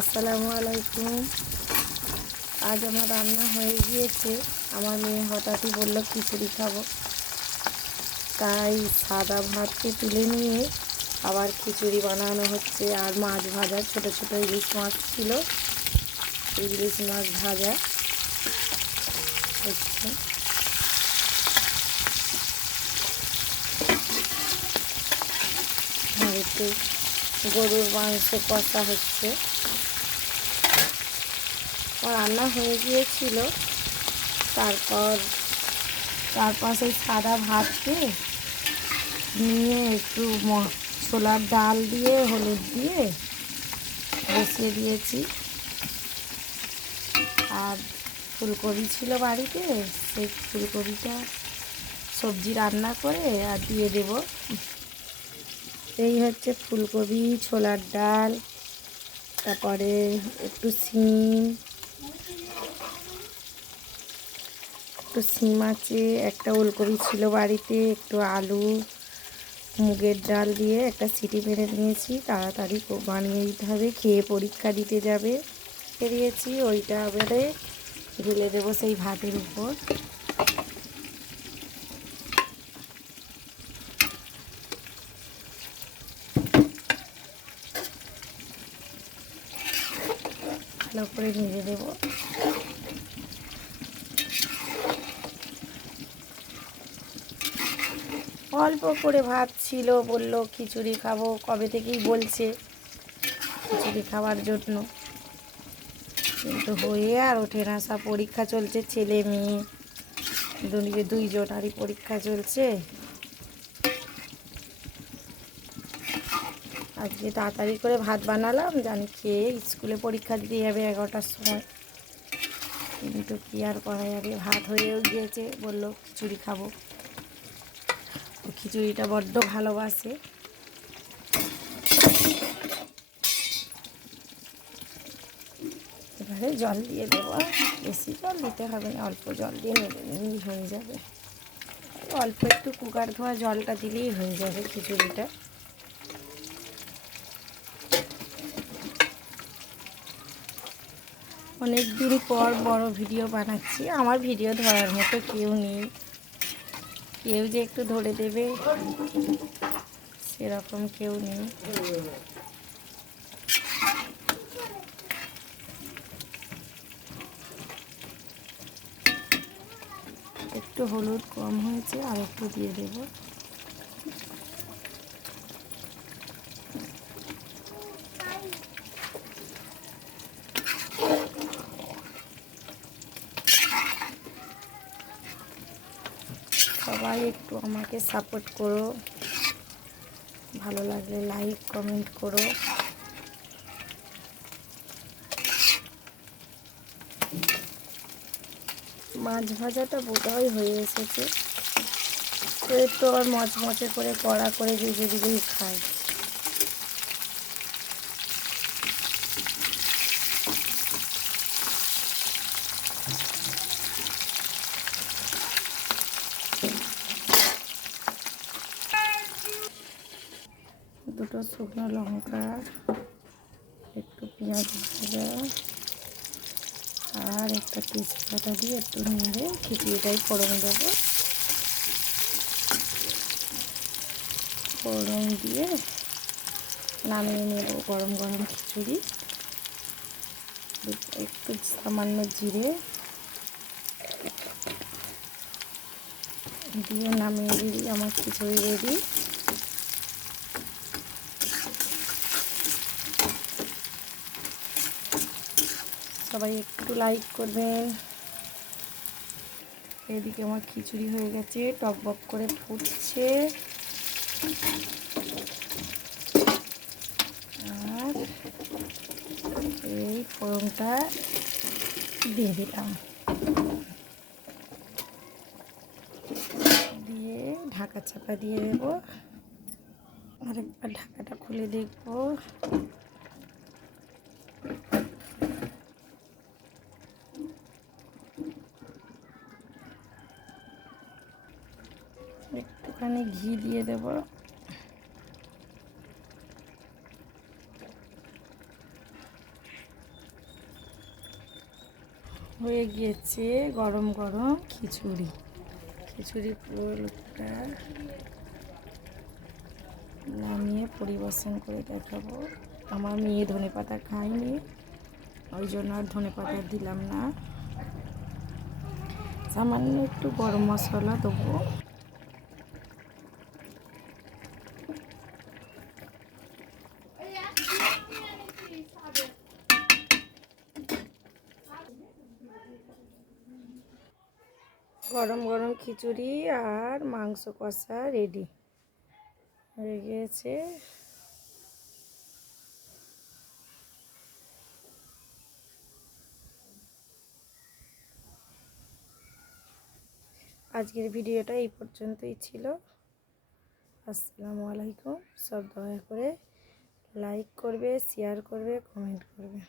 আসসালামু আলাইকুম। আজ আমার রান্না হয়ে গিয়েছে। আমার মেয়ে হঠাৎই বলল খিচুড়ি খাবো, তাই সাদা ভাতকে তুলে নিয়ে আবার খিচুড়ি বানানো হচ্ছে। আর মাছ ভাজা, ছোট ছোট ইলিশ মাছ ছিল, ইলিশ মাছ ভাজা হচ্ছে। আর একটু গরুর মাংস কষা হচ্ছে। রান্না হয়ে গিয়েছিল। তারপর সেই সাদা ভাতকে নিয়ে একটু ছোলার ডাল দিয়ে হলুদ দিয়ে বসিয়ে দিয়েছি। আর ফুলকপি ছিল বাড়িতে, সেই ফুলকপিটা সবজি রান্না করে আর দিয়ে দেব। এই হচ্ছে ফুলকপি, ছোলার ডাল, তারপরে একটু সিম আছে, একটা ওলকপি ছিল বাড়িতে, একটু আলু, মুগের ডাল দিয়ে একটা সিটি মেরে নিয়েছি। তাড়াতাড়ি বানিয়ে দিতে হবে, খেয়ে পরীক্ষা দিতে যাবে। বেরিয়েছি ওইটা এবারে ঢেলে দেবো সেই ভাতের উপর। ভালো করে নেড়ে দেবো। অল্প করে ভাত ছিল, বলল খিচুড়ি খাবো, কবে থেকেই বলছে খিচুড়ি খাওয়ার জন্য, কিন্তু হয়ে আর ওঠে না। সব পরীক্ষা চলছে, ছেলে মেয়ে দুইজনারই পরীক্ষা চলছে। আজকে তাড়াতাড়ি করে ভাত বানালাম, জানি খেয়ে স্কুলে পরীক্ষা দিতে যাবে 11টার সময়, কিন্তু কী আর করা যাবে, ভাত হয়েও গিয়েছে। বললো খিচুড়ি খাবো, ও খিচুড়িটা বড্ড ভালোবাসে। এবারে জল দিয়ে দেবো, বেশি জল দিতে হবে না, অল্প জল দিয়ে নেড়ে নিলেই হয়ে যাবে। অল্প একটু কুকার ধোয়া জলটা দিলেই হয়ে যাবে খিচুড়িটা। অনেক দিন পর বড় ভিডিও বানাচ্ছি। আমার ভিডিও ধরার মতো কেউ নেই, কেউ যে একটু ধরে দেবে সেরকম কেউ নেই। একটু হলুদ কম হয়েছে, আর একটু দিয়ে দেবো। সবাই একটু আমাকে সাপোর্ট করো, ভালো লাগলে লাইক কমেন্ট করো। মাছ ভাজাটা বোধহয় হয়ে এসেছে। একটু আবার মচমচে করে কড়া করে ভেজে দিলেই খাই। দুটো শুকনো লঙ্কা, একটু পেঁয়াজ ভাজা আর একটা তেজপাতা দিয়ে একটু নেড়ে খিচুড়িটাই ফোড়ন দেবো। ফোড়ন দিয়ে নামিয়ে নেব গরম গরম খিচুড়ি। একটু সামান্য জিরে দিয়ে নামিয়ে দিই, আমার খিচুড়ি রেডি। সবাই একটু লাইক করবেন। এদিকে আমার খিচুড়ি হয়ে গেছে, টকবক করে ফুটছে। আর এই ফোড়নটা দিয়ে দিলাম, দিয়ে ঢাকা চাপা দিয়ে দেবো। আরেকবার ঢাকাটা খুলে দেখবো। একটুখানি ঘি দিয়ে দেব। হয়ে গিয়েছে গরম গরম খিচুড়ি। খিচুড়ি পুরোটা নামিয়ে পরিবেশন করে দেখাবো। আমার মেয়ে ধনেপাতা খায়নি, ওই জন্য আর ধনেপাতা দিলাম না। সামান্য একটু গরম মশলা দেবো। গরম গরম খিচুড়ি আর মাংস কষা রেডি হয়ে গিয়েছে। আজকের ভিডিওটা এই পর্যন্তই ছিল। আসসালামু আলাইকুম। সব দয়া করে লাইক করবে, শেয়ার করবে, কমেন্ট করবে।